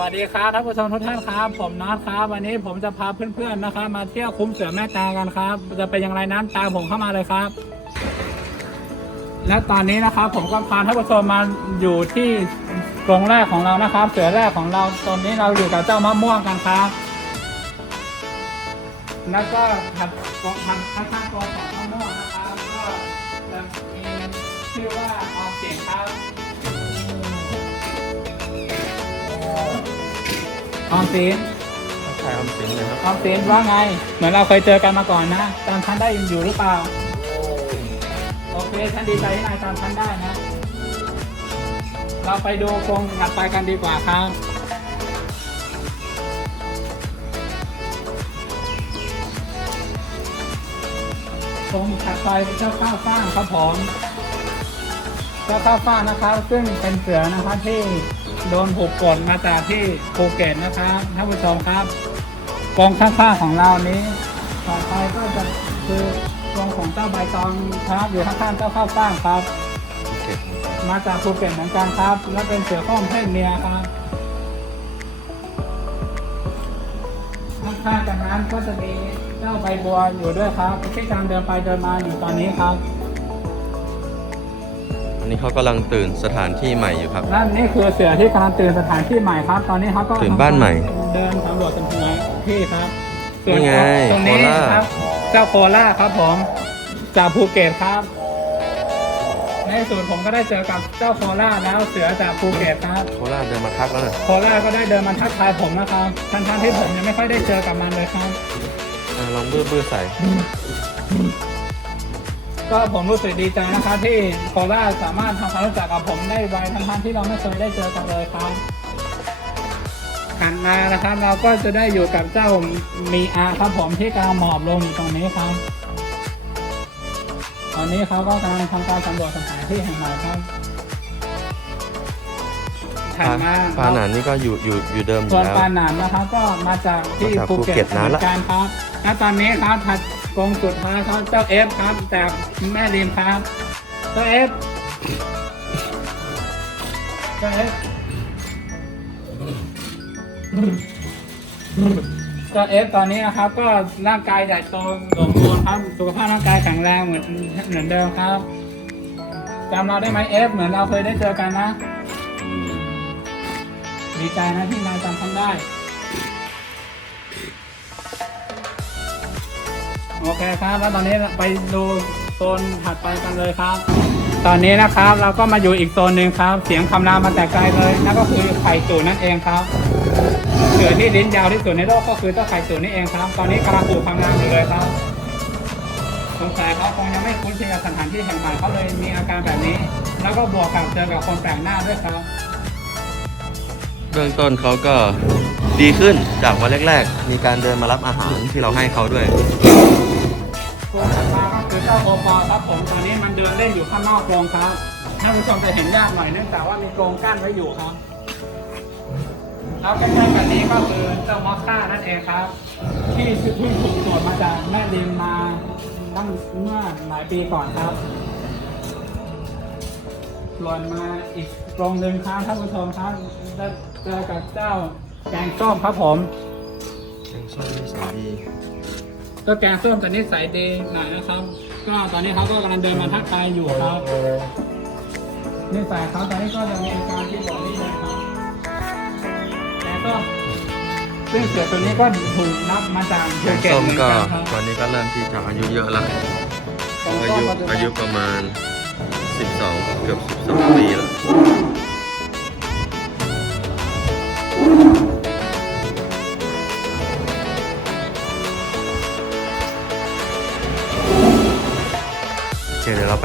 วัสดีครับท่านผู้ชมทุกท่านครับ ผมน็อตครับ วันนี้ผมจะพาเพื่อนๆนะครับ มาเที่ยวคุ้มเสือแม่ตากันครับ จะเป็นอย่างไรน้ำตามผมเข้ามาเลยครับ และตอนนี้นะครับ ผมก็พาท่านผู้ชมมาอยู่ที่กรงแรกของเรานะครับ เสือแรกของเราตอนนี้เราอยู่กับเจ้ามะม่วงกันครับ แล้วก็ถัดกองถัดข้างๆกองของมะม่วงนะครับก็จะมีชื่อว่า ออมสินใช่ออมสินเลยครับออมสินว่าไง เหมือนเราเคยเจอกันมาก่อนนะจำฉันได้อยู่หรือเปล่า โอเคฉันดีใจที่นายจำฉันได้นะ เราไปดูกรงถัดไปกันดีกว่าครับกรงถัดไปเป็นเจ้าข้าวฟ่างครับผมเจ้าข้าวฟ่างนะครับ ซึ่งเป็นเสือนะครับที่โดนผูกกดมาจากที่ ภูเก็ตนะครับท่านผู้ชมครับกองข้างๆของเรานี้ต่อไปก็จะคือกองของเจ้าใบตองครับอยู่ข้างๆเจ้าข้าวฟ่างครับ มาจากภูเก็ตเหมือนกันครับ และเป็นเสือข้อมเพศเมียครับข้างๆกันนั้นก็จะมีเจ้าใบบัวอยู่ด้วยครับที่กำลังเดินไปเดินมาอยู่ตอนนี้ครับ นนี้เขากำลังตื่นสถานที่ใหม่อยู่ครับและนี่คือเสือที่กำลังตื่นสถานที่ใหม่ครับ ตอนนี้เขาก็ถึงบ้านใหม่ เดินสำรวจสำรวจที่ครับนี่ไงตรงนี้โคราชครับ เจ้าโคล่าครับผมจากภูเก็ตครับ ในส่วนผมก็ได้เจอกับเจ้าโคล่าแล้วเสือจากภูเก็ตครับ โคราชเดินมาทักแล้วนะโคล่าก็ได้เดินมาทักทายผมนะครับทั้งๆที่ผมยังไม่ค่อยได้เจอกับมันเลยครับ อะลองบื้อบื้อใส่ ก็ผมรู้สึกดีใจนะครับที่โคล่าสามารถทำความรู้จักกับผมได้ไวทั้งๆที่เราไม่เคยได้เจอกันเลยครับหันมานะครับเราก็จะได้อยู่กับเจ้ามีอาครับผมที่กำลังหมอบลงอยู่ตรงนี้ครับ ตอนนี้เขาก็กำลังทำการสำรวจสถานที่แห่งใหม่ครับถัดปลามาปลาหนานนี่ก็อยู่อยู่อยู่เดิมอส่ยู่วนแล้ว ปลาหนามนะครับก็มาจากที่มาจากภูภูเก็เก็ตตเหนานมือละนกันครับ และตอนนี้ครับถัด กรงสุดท้ายครับเจ้าเอฟครับจากแม่ริมครับเจ้าเอฟเจ้าเอฟเจ้าเอฟตอนนี้นะครับ ก็ร่างกายใหญ่โตสมบูรณ์ครับสุขภาพร่างกายแข็งแรงเหมือนเหมือนเดิมครับจำเราได้ไหมเอฟเหมือนเราเคยได้เจอกันนะดีใจนะที่นายจำฉันได้ เคครับ แล้วตอนนี้ไปดูโซนถัดไปกันเลยครับ ตอนนี้นะครับเราก็มาอยู่อีกโซนหนึ่งครับ เสียงคำรามมาแต่ไกลเลยนั่นก็คือไข่ตูนนั่นเองครับเสือที่ลิ้นยาวที่สุดในโลกก็คือเจ้าไข่ตูนนี่เองครับ ตอนนี้กำลังปลูกคำรามอยู่เลยครับสงสัยเขาคงยังไม่คุ้นชินกับสถานที่แห่งใหม่เขาเลยมีอาการแบบนี้ แล้วก็บวกกับเจอกับคนแปลกหน้าด้วยครับ เบื้องต้นเขาก็ดีขึ้นจากวันแรก ๆ มีการเดินมารับอาหารที่เราให้เขาด้วย กรงถัดมาก็คือเจ้าโอปอครับผมตอนนี้มันเดินเล่นอยู่ข้างนอกกรงครับท่านผู้ชมจะเห็นยากหน่อยเนื่องจากว่ามีกรงกั้นไว้อยู่ครับแล้วใกล้ๆกันนี้ก็คือเจ้ามอสค่านั่นเองครับ ที่ที่ถูกตรวจมาจากแม่ริมมาตั้งเมื่อหลายปีก่อนครับส่วนมาอีกกรงหนึ่งครับท่านผู้ชมครับได้เจอกับเจ้าแกงส้มครับผมยังชอบนิสัยดี ก็แกงส้มแต่นิสัยดีหน่อยนะครับ ก็ตอนนี้เขาก็กำลังเดินมาทักทายอยู่ครับนิสัยเขาตอนนี้ก็จะมีอาการที่บอกนี่เลยครับแกงส้มซึ่งเสือตัวนี้ก็ถูกนับมาจากแกภูงเก็ตส้มเหมือนก็กันครับตอนนี้ก็เริ่มที่จะอายุเยอะแล้วอายุอายุประมาณ 12 เกือบ 12 ปีแล้ว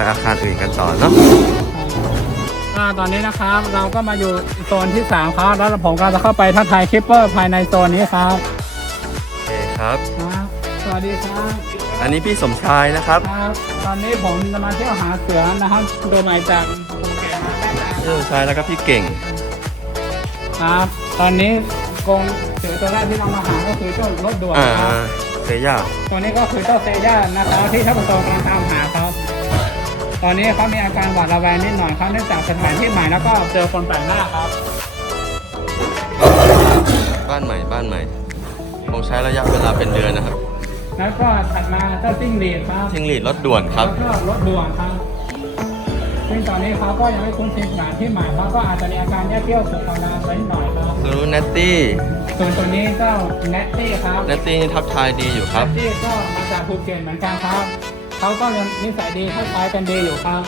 อาคารอื่นกันต่อเนาะอ่าตอนนี้นะครับเราก็มาอยู่โซนที่สามครับแล้วผมก็จะเข้าไปทักทายคลิปเปอร์ภายในโซนนี้ครับโอเคครับ ครับ สวัสดีครับอันนี้พี่สมชายนะครับ ครับ ตอนนี้ผมจะมาเที่ยวหาเสือนะครับตัวใหม่จากภูเก็ตมาได้แล้วพี่สมชายแล้วก็พี่เก่ง ครับ ตอนนี้กรงเสือตัวแรกที่เรามาหาก็คือเจ้ารถด่วนอ่าครับเซย่าตัวนี้ก็คือเจ้าเซย่านะครับที่ท่านผู้ชมกำลังตามหาครับ ตอนนี้เขามีอาการหวาดระแวงนิดหน่อยครับเนื่องจากสถานที่ใหม่แล้วก็เจอคนแปลกหน้าครับ บ้านใหม่บ้านใหม่คงใช้ระยะเวลาเป็นเดือนนะครับแล้วก็ถัดมาเจ้าจิ้งหรีดครับทิ้งหลีดรถด่วนครับ แล้วก็รถด่วนครับซึ่งตอนนี้เขาก็ยังไม่คุ้นชินสถานที่ใหม่เขาก็อาจจะมีอาการแยกเที่ยวสุขภาพไปนิดหน่อยครับตัวนู้นเนตตี้ส่วนตัวนี้เจ้าเนตตี้ครับเนตตี้นี่ทักทายดีอยู่ครับเนตตี้ก็มาจากภูเก็ตเหมือนกันครับ เขาก็ยังนิสัยดีคล้ายๆกันดีอยู่ครับ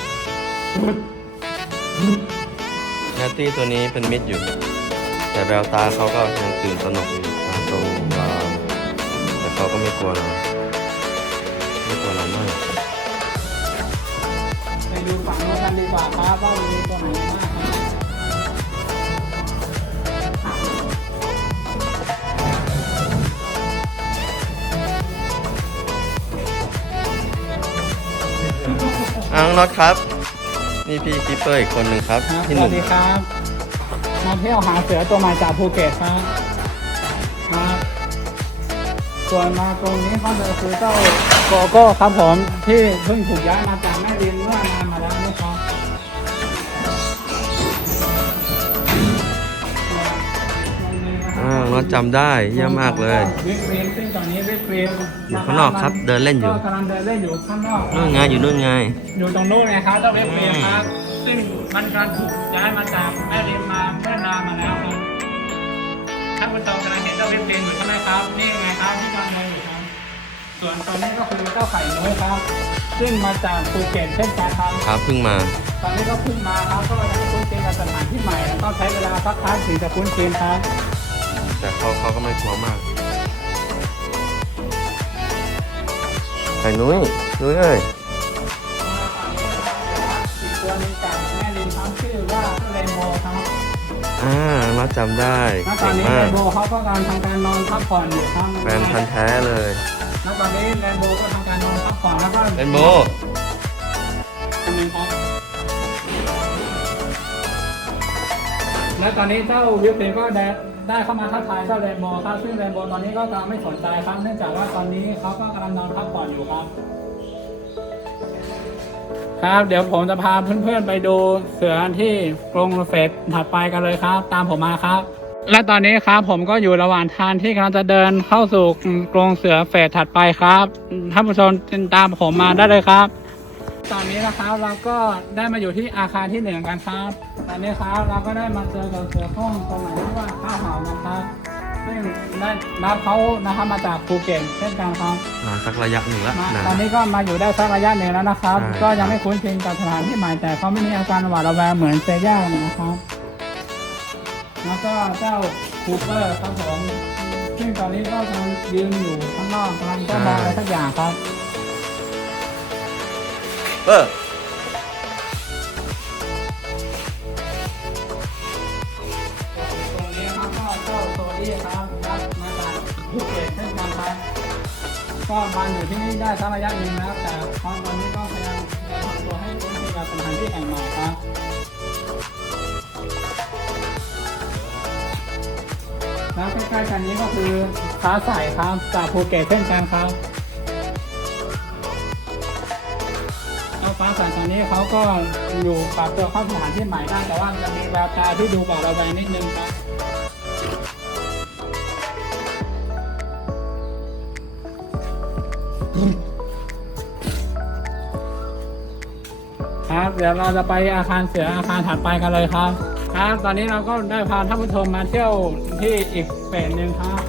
เนตตี้ตัวนี้เป็นมิดอยู่ แต่แววตาเขาก็ยังตื่นตระหนกอยู่ตาโตวาวแต่เขาก็ไม่กลัวเราไม่กลัวเรามาก ไปดูฝั่งโน้นกันดีกว่าครับว่ามีตัวไหน บ้างครับอ้างน็อตครับ นี่พี่คิปเปอร์อีกคนหนึ่งครับครับพี่สหวันุ่สมดีครับมาเที่ยวหาเสือตัวใหม่จากภูเก็ตครับครับส่วนมาตรงนี้เขาจะคือเจ้าโกโก้ครับผมที่เพิ่งถูกย้ายมาจากแม่ริมเมื่อนานมา อ้างน็อตจำได้เยี่ยมมากเลยวิปครีมซึ่งตอนนี้วิปครีมอยู่ข้างนอกครับเดินเล่นอยู่ก็กำลังเดินเล่นอยู่ข้างนอกครับนู่นไงอยู่นู่นไง อยู่ตรงนู้นไงครับเจ้าเว็บเฟรมครับซึ่งมันการถูกย้ายมาจากแม่ริมมาเมื่อนานมาแล้วครับท่านผู้ชมกำลังเห็นเจ้าเว็บเฟรมอยู่ใช่ไหมครับนี่ไงครับที่กำลังเดินอยู่ครับส่วนตัวนี้ก็คือเจ้าไข่นุ้ยครับ ซึ่งมาจากภูเก็ตเช่นกันครับครับเพิ่งมา ตอนนี้ก็เพิ่งมาครับก็ยังไม่คุ้นชินกับสถานที่ใหม่แล้วต้องใช้เวลาสักพักถึงจะคุ้นชินครับ แต่เขาเขาก็ไม่กลัวมากไข่นุ้ยนุ้ยเอ้ยอีกตัวหนึงจากแม่ริมครับชื่อว่าเรนโบว์ครับอ่ามาจำได้ณตอเก่นงนี้มาเรกนโบว์เขาก็กำลังทำการนอนพักผ่อนอยู่ครับแฟนพันธ์แท้เลยณตอนนี้เรนโบว์ก็ทำการนอนพักผ่อนแล้วก็เรนโบคนหนึงครับและตอนนี้เจ้าวิวเพลก็ได้ ได้เข้ามาทักทายเจ้าเรนโบว์ครับซึ่งเรนโบว์ตอนนี้ก็กำลังไม่สนใจครับเนื่องจากว่าตอนนี้เขาก็กำลังนอนพักผ่อนอยู่ครับ ครับ เดี๋ยวผมจะพาเพื่อนๆไปดูเสือที่กรงเฟสถัดไปกันเลยครับ ตามผมมาครับ และตอนนี้ครับผมก็อยู่ระหว่างทางที่กำลังจะเดินเข้าสู่กรงเสือเฟสถัดไปครับท่านผู้ชมตามผมมาได้เลยครับ ตอนนี้นะครับเราก็ได้มาอยู่ที่อาคารที่หนึ่งกันครับ ตอนนี้ครับเราก็ได้มาเจอกับเสือโคร่งตรงไหนที่ว่าข้าวหอมนะครับ ซึ่งได้รับเขานะครับมาจากภูเก็ตเช่นกันครับมาสักระยะหนึ่งละมานะ ตอนนี้ก็มาอยู่ได้สักระยะหนึ่งแล้วนะครับ ใช่ ก็ยังไม่คุ้นชินกับสถานที่ใหม่แต่เขาไม่มีอาการหวาดระแวงเหมือนเซย่านะครับ แล้วก็เจ้าคูเปอร์ครับผมซึ่งตอนนี้ก็กำลังยืนอยู่ข้างนอกกำลังจะมองอะไรสักอย่างครับ เออ เจ้าโซดี้ครับรับมาจากภูเก็ตเช่นกันครับก็มาอยู่ที่นี่ได้สักระยะหนึ่งแล้วแต่ตอนนี้ก็พยายามจะทำตัวให้คุ้นชินกับสถานที่แห่งใหม่ครับแล้วใกล้ๆกันนี้ก็คือฟ้าใสครับจากภูเก็ตเช่นกันครับแล้วฟ้าใสตอนนี้เขาก็อยู่ปรับตัวเข้าสถานที่ใหม่ได้แต่ว่าจะมีแววตาที่ดูเบาระแวงนิดนึงครับ เดี๋ยวเราจะไปอาคารเสืออาคารถัดไปกันเลยครับ ครับ ตอนนี้เราก็ได้พาท่านผู้ชมมาเที่ยวที่อีกเฟสหนึ่งครับ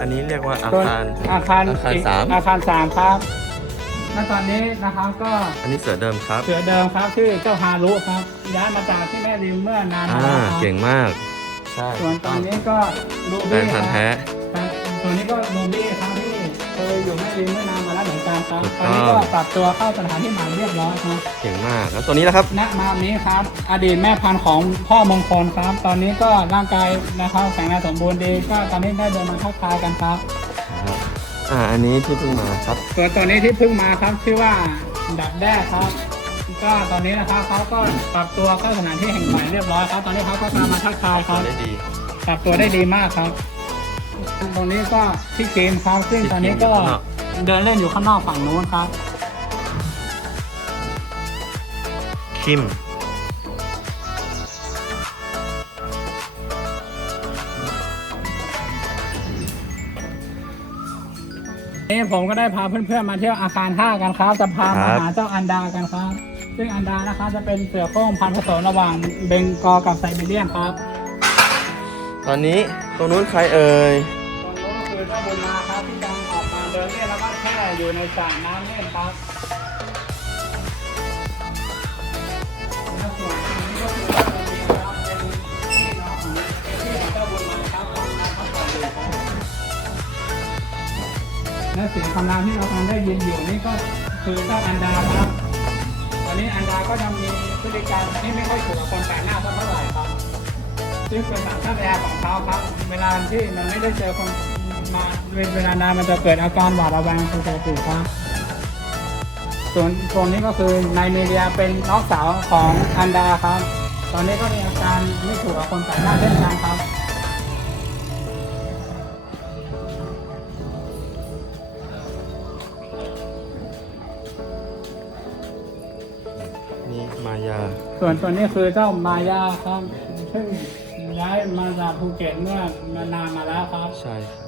อันนี้เรียกว่าอาส่วนคาร อาคารอาคารอีกสาม อาคารสามครับและตอนนี้นะครับก็ อันนี้เสือเดิมครับ เสือเดิมครับชื่อเจ้าฮารุครับย้ายมาจากที่แม่ริมเมื่อนานมาอ่า แล้วครับเก่งมาก ใช่ส่วนตอนนี้ก็ลูแฟบี้นคพัรันบธ์แท้ ครับส่วนนี้ก็ลูบี้ครับที่ เคยอยู่แม่ริมเมื่อนานมาแล้วเหมือนกันครับถูกตต้ออนงนี้ก็ปรับตัวเข้าสถานที่ใหม่เรียบร้อยครับเก่งมาก แล้วตัวนี้นะครับณมานี้ครับ อดีตแม่พันธุ์ของพ่อมงคลครับ ตอนนี้ก็ร่างกายนะครับแข็งแรงสมบูรณ์ดีก็ตอนนี้ได้เดินมาทักทายกันครับ อ่า อันนี้ที่เพิ่งมาครับ ตัวตัวนี้ที่เพิ่งมาครับชื่อว่าดับแด้ครับ ก็ตอนนี้นะครับเขาก็ปรับตัวเข้าสถานที่แห่งใหม่เรียบร้อยครับ ตอนนี้เขาก็ตามมาทักทายคตัรัวบได้ดี ปรับตัวได้ดีมากครับ ตรงนี้ก็พี่เกมครับซึ่งตอนนี้ก็เดินเล่นอยู่ข้างนอกฝั่งนู้นครับ คิม นี่ผมก็ได้พาเพื่อนๆมาเที่ยวอาคารท่ากันครับ จะพามาหาเจ้าอันดากันครับ ซึ่งอันดานะครับจะเป็นเสือโคร่งพันธุ์ผสมระหว่างเบงกอกับไซบีเรียนครับ ตอนนี้ตรงนู้นใครเอ่ย ตรงนู้นก็คือเจ้าบุญมาครับ ที่กำลังออกมาเดินเล่นแล้วก็แช่อยู่ในสระน้ำเล่นครับและส่วนตรงนี้ก็คือเจ้าบุญมีครับเป็นพี่น้องของที่ข้าบุญมาครับทำงานพักผ่อนอยู่ครับและเสียงคำรามที่เรากำลังได้ยินอยู่นี่ก็คือเจ้าอันดาครับตอนนี้อันดาก็ยังมีพฤติกรรมที่ไม่ค่อยถูกกับคนแปลกหน้าเท่าไหร่ครับซึ่งเป็นสัญชาตญาณของเขาครับ เวลาที่มันไม่ได้เจอคน มาเวลานานมันจะเกิดอาการหวาดระแวงเป็นปกติครับส่วนตรงนี้ก็คือนายเมเดียเป็นน้องสาวของอันดาครับ ตอนนี้ก็มีอาการไม่ถูกกับคนแปลกหน้าเช่นกันครับนี่มายา ส่วนตัวนี้คือเจ้ามายาครับซึ่งย้ายมาจากภูเก็ตเมื่อนานมาแล้วครับ ใช่ครับ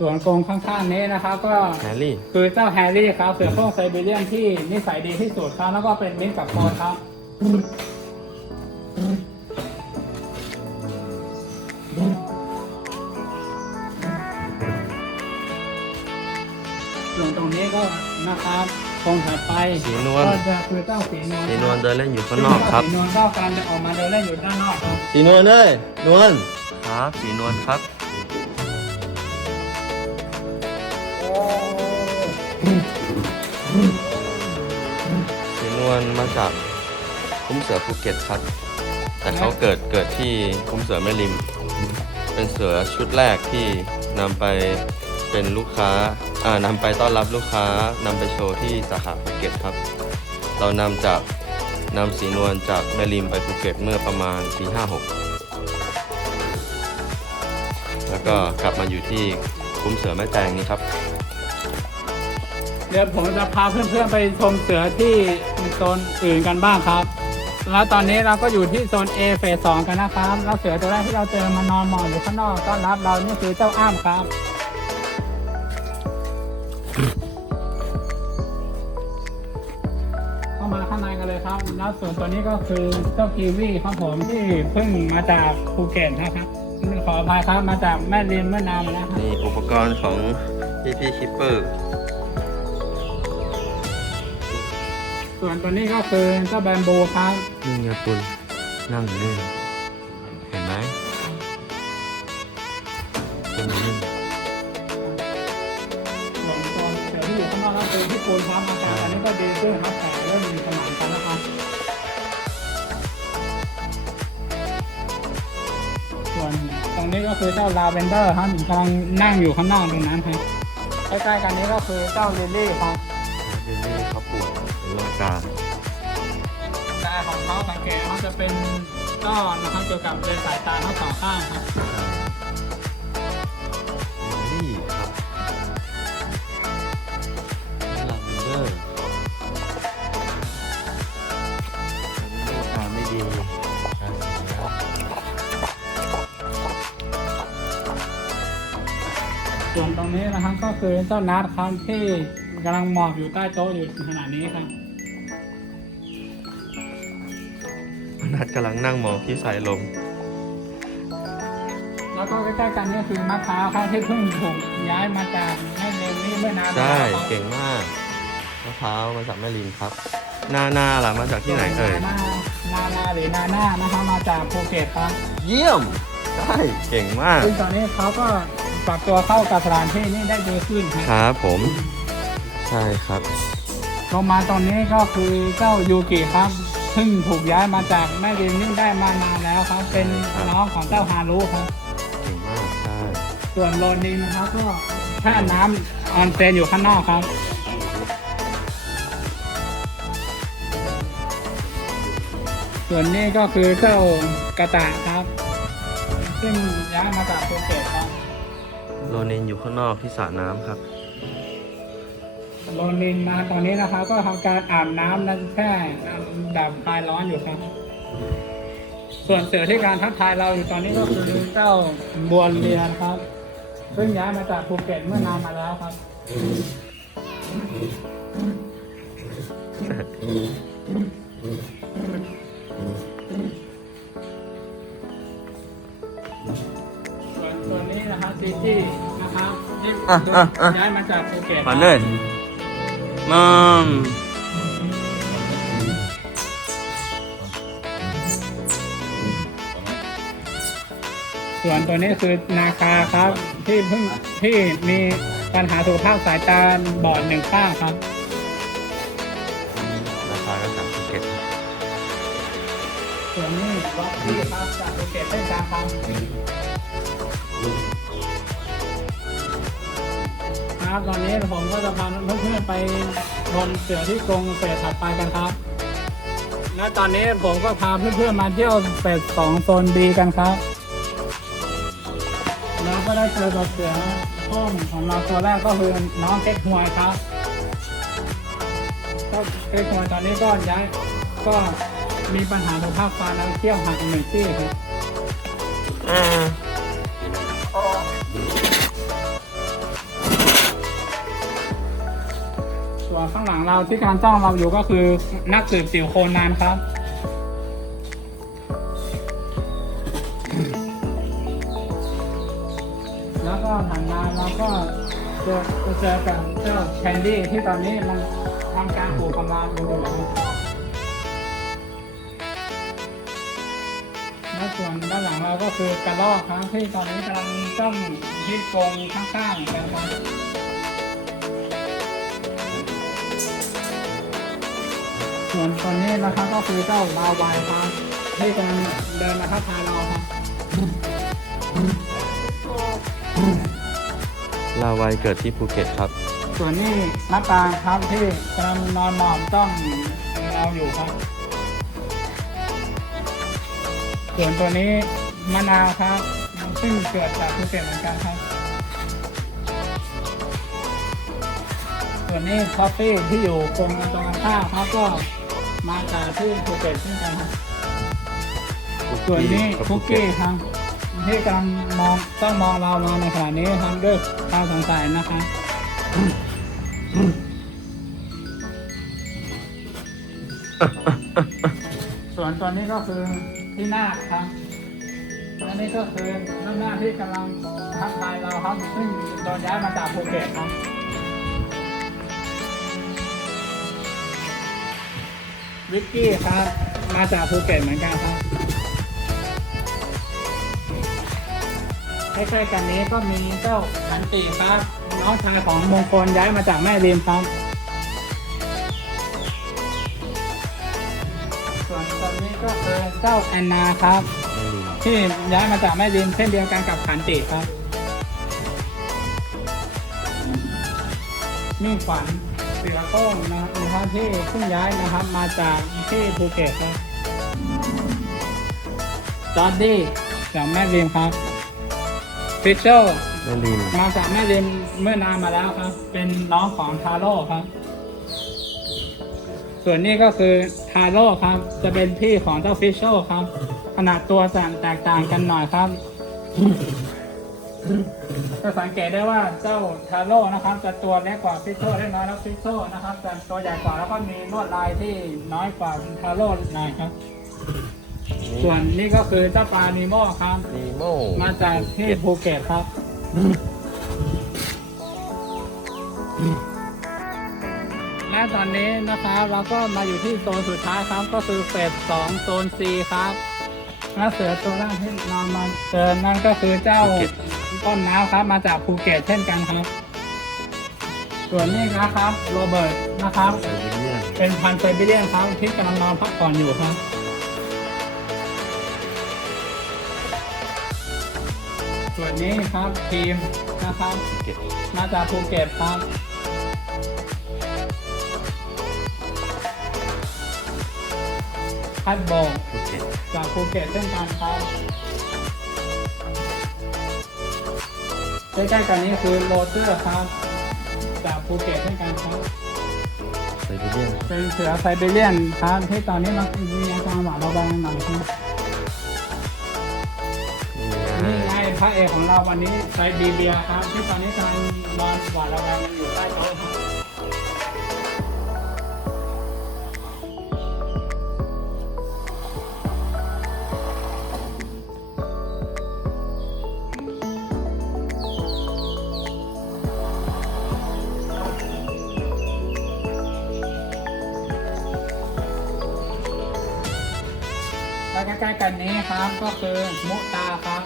ส่วนกรงข้างๆนี้นะครับก็แฮร์รี่คือเจ้าแฮร์รี่ครับเสือโคร่งไซบีเรียนที่นิสัยดีที่สุดครับแล้วก็เป็นมิตรกับคนครับ ส่วนตรงนี้ก็นะครับตรงถัดไปสีนวล ก็จะคือเจ้าสีนวลสีนวลเดินเล่นอยู่ข้างนอกครับ สีนวลก็การจะออกมาเดินเล่นอยู่ด้านนอกครับ สีนวลเลยนวลครับสีนวลครับ สีนมาจากคุ้มเสือภูเก็ตครับ แต่เขาเกิดเกิดที่คุ้มเสือแม่ริม เป็นเสือชุดแรกที่นำไปเป็นลูกค้าอ่านำไปต้อนรับลูกค้านำไปโชว์ที่สาขาภูเก็ตครับ เรานำจากนำสีนวลจากแม่ริมไปภูเก็ตเมื่อประมาณปี56 แล้วก็กลับมาอยู่ที่คุ้มเสือแม่แตงนี้ครับ ดี๋ยวผมจะพาเพื่อนๆไปชมเสือที่โซนอื่นกันบ้างครับ แล้วตอนนี้เราก็อยู่ที่โซน A เฟสสองกันนะครับแล้วเสือตัวแรกที่เราเจอมานอนหมอบอยู่ข้างนอกต้อนรับเรานี่คือเจ้าอ้ามครับเข้ามาข้างในกันเลยครับ แล้วส่วนตัวนี้ก็คือเจ้ากีวีครับผมที่เพิ่งมาจากภูเก็ตนะครับขออภัยครับมาจากแม่ริมเมื่อนานมาแล้วครับ นี่อุปกรณ์ของพี่พี่คิปเปอร์ ส่วนตัวนี้ก็คือเจ้าแบมบูครับ นี่ไงปุนนั่งอยู่นี่เห็นไหมเป็นนี่ลงตัวเสือที่อยู่ข้างนอกก็คือที่ปูนครับอาการตอนนี้ก็ดีขึ้นครับแต่เริ่มมีสมานกันแล้วครับส่วนตรงนี้ก็คือเจ้าลาเวนเดอร์ครับกำลังนั่งอยู่ข้างนอกตรงนั้นครับใกล้ๆกันนี้ก็คือเจ้าลิลลี่ครับาของเขาสังเกตเขาจะเป็นต้อนะครับเกี่ยวกับเลนสายตาทั้งสองข้างครับนี่ครับลาเวนเดอร์โรคกาไม่ดีการเสียส่วนตรงนี้นะครับก็คือเจ้านัดครับที่กำลังหมอบอยู่ใต้โต๊ะอยู่ขณะนี้ครับ นัดกำลังนั่งมองที่สายลม แล้วก็ใกล้ๆกันนี่คือมะพร้าวครับที่เพิ่งถูกย้ายมาจากแม่เลนนี่เมื่อนานมาใช่แล้วครับเก่งมากมะพร้าวมาจากแม่ริมครับหน้าหน้าล่ะมาจากที่ไหนเอ่ย นานานาหรือนาน่านะครับมาจากภูเก็ตครับ เยี่ยม ใช่ เก่งมาก ซึ่งตอนนี้เขาก็ปรับตัวเข้ากับสถานที่นี่ได้ดีขึ้นครับครับผม ใช่ครับ ลงมาตอนนี้ก็คือเจ้ายูกิครับ เพิ่งถูกย้ายมาจากแม่ริมนี่ได้มานานแล้วครับ เป็นน้องของเจ้าฮารุครับเก่งมากใช่ส่วนโรนินนะครับก็แช่น้ำออนเซนอยู่ข้างนอกครับส่วนนี้ก็คือเจ้ากระต่ายครับ ซึ่งย้ายมาจากภูเก็ตครับโรนินอยู่ข้างนอกที่สระน้ำครับ โรนินมาตอนนี้นะครับก็ทำการอาบน้ำและแช่ดับคลายร้อนอยู่ครับ ส่วนเสือที่การทักทายเราอยู่ตอนนี้ก็คือเจ้าบัวเรียนครับซึ่งย้ายมาจากภูเก็ตเมื่อนานมาแล้วครับ ส่วนตัวนี้นะครับซีจี้นะครับที่อะอะอะย้ายมาจากภูเก็ตผ่านเลย มัมส่วนตัวนี้คือนาคาครับ ที่เพิ่งที่มีปัญหาสุขภาพสายตาบอดหนึ่งข้างครับ ราคาก็จากภูเก็ตส่วนนี้ล็อกที่ครับจากภูเก็ตเช่นกันครับ ครับตอนนี้ผมก็จะพาเพื่อนๆไปชมเสือที่กรงเฟสถัดไปกันครับ และตอนนี้ผมก็พาเพื่อนๆมาเที่ยวเฟสสองโซนบีกันครับแล้วก็ได้เจอกับเสือพ่อมของเราตัวแรกก็คือน้องเก๊กฮวยครับก็เก๊กฮวยตอนนี้ก็ย้ายก็มีปัญหาสุขภาพฟันแล้วเที่ยวหักหนึ่งที่ครับ อ่าส่วข้างหลังเราที่กำลังจ้องเราอยู่ก็คือนักสืบสิวโคนานครับ แล้วก็ถังมาเราก็เจอเจอกับเจ้าแคนดี้ที่ตอนนี้มันทำการปลูกกำลังอยู่แล้วส่วนด้านหลังเราก็คือกระรอกครับที่ตอนนี้กำลังจ้องที่กรงข้างๆกันครับ ส่วนตัวนี้นะครับก็คือเจ้าลาวายครับที่กำลังเดินมาทักทายเราครับลาวัยเกิดที่ภูเก็ตครับ ส่วนนี้น้ำตาลครับที่กำลังนอนหมอบจ้องเราอยู่ครับ ส่วนตัวนี้มะนาวครับ ซึ่งเกิดจากภูเก็ตเหมือนกันครับ ส่วนนี้คอฟฟี่ที่อยู่ตรงกันตรงกันข้ามครับก็ มาจากที่ภูเก็ตเช่นกันครับส่วนนี้คุกกี้ครับที่กำลังมองต้องมองเรามาในขณะนี้ครับด้วยความสงสัยนะครับส่วนตัวนี้ก็คือที่หน้าครับอันนี้ก็คือน้ำหน้าที่กำลังทักทายเราครับ ซึ่งโดนย้ายมาจากภูเก็ตครับ วิกกี้ครับ มาจากภูเก็ตเหมือนกันครับใกล้ๆกันนี้ก็มีเจ้าขันติครับ น้องชายของมงคลย้ายมาจากแม่ริมครับ ส่วนตอนนี้ก็คือเจ้าแอนนาครับ ที่ย้ายมาจากแม่ริมเช่นเดียวกันกับขันติครับ นี่ขวัญ โต้งนะครับที่เพิ่งย้ายนะครับมาจากที่ภูเก็ตครับจอร์ดี้จากแม่ริมครับฟิชเชอร์แม่ลินมาจากแม่ริมเมื่อนานมาแล้วครับ เป็นน้องของทาโร่ครับ ส่วนนี้ก็คือทาโร่ครับ จะเป็นพี่ของเจ้าฟิชเชอร์ครับ ขนาดตัวจะแตกต่างกันหน่อยครับ จะสังเกตได้ว่าเจ้าทาโร่นะครับจะตัวเล็กกว่าฟิชเชอร์เล็กน้อยแล้วฟิชเชอร์นะครับจะตัวใหญ่กว่าแล้วก็มีลวดลายที่น้อยกว่าทาโร่หน่อยครับ ส่วนนี้ก็คือเจ้าปลานีโม่ครับนีโมมาจากที่ภูเก็ตครับและตอนนี้นะครับเราก็มาอยู่ที่โซนสุดท้ายครับก็คือเฟสสองโซน C ครับและเสือตัวแรกที่เรามาเจอนั่นก็คือเจ้า ต้นน้ำครับ มาจากภูเก็ตเช่นกันครับ ส่วนนี้นะครับโรเบิร์ตนะครับ เป็นพันธุ์ไซบีเรียนครับที่กำลังนอนพักผ่อนอยู่ครับส่วนนี้ครับทีมนะครับมาจากภูเก็ตครับพัดโบกภูเก็ตจากภูเก็ตเช่นกันครับ ใกล้ๆกันนี้คือโรเตอร์ครับจากภูเก็ตเช่นกันครับไซบีเรียนเป็นเสือไซบีเรียนครับที่ตอนนี้มันมีอาการหวาดระแวงหน่อยครับนี่ไงนี่ไงพระเอกของเราวันนี้ไซบีเรียครับที่ตอนนี้กำลังนอนหวาดระแวงอยู่ใต้โต๊ะครับ ก็คือมุตาครับ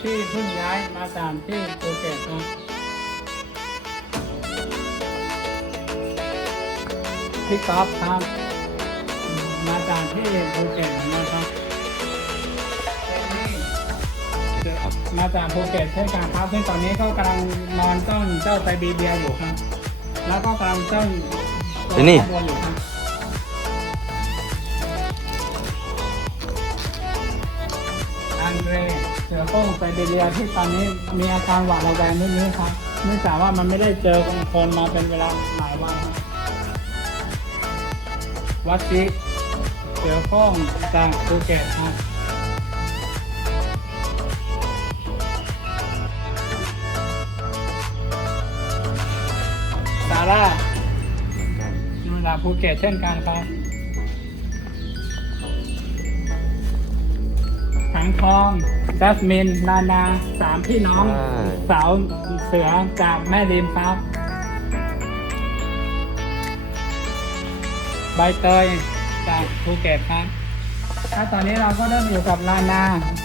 ที่เพิ่งย้ายมาจากที่ภูเก็ตครับพี่ก๊อฟครับ มาจากที่ภูเก็ตนะครับเจนนี่ครับมาจากภูเก็ตเช่นกันครับซึ่งตอนนี้ก็กำลังนอนต้อนเจ้าไซบีเรียอยู่ครับ แล้วก็กำลังต้อนตัวเจนนี่ข้างบนอยู่ครับ เสือโคร่งไซบีเรียที่ตอนนี้มีอาการหวาดระแวงนิดๆครับ เนื่องจากว่ามันไม่ได้เจอคนมาเป็นเวลาหลายวันครับวัดชิเสือโคร่งจากภูเก็ตครับซาร่ามาจากภูเก็ตเช่นกันครับ ถังทองจัสมิน นานาสามพี่น้อง ใช่ สาวเสือจากแม่ริมครับ ใบเตยจากภูเก็ตครับถ้าตอนนี้เราก็เริ่มอยู่กับลานา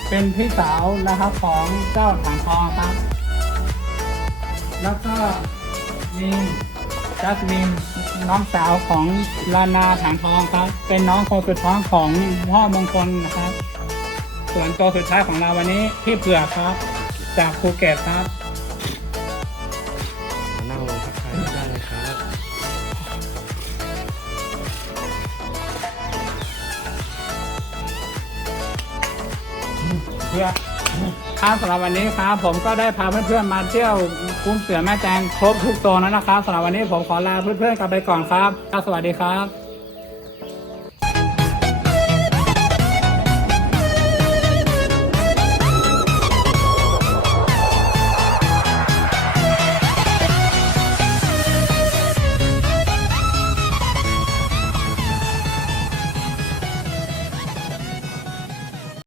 เป็นพี่สาวนะครับของเจ้าถังทองครับ แล้วก็มีจัสมินน้องสาวของลานาถังทองครับ เป็นน้องคนสุดท้องของพ่อมงคลนะครับ ส่วนตัวสุดท้ายของเราวันนี้พี่เผือกครับ จากภูเก็ตครับ มานั่งลงทักทายได้เลยครับเพื่อครับสำหรับวันนี้ครับ ผมก็ได้พาเพื่อนๆมาเที่ยวคุ้มเสือแม่แจงครบทุกโซนแล้วนะครับสำหรับวันนี้ผมขอลาเพื่อนๆกลับไปก่อนครับครับสวัสดีครับ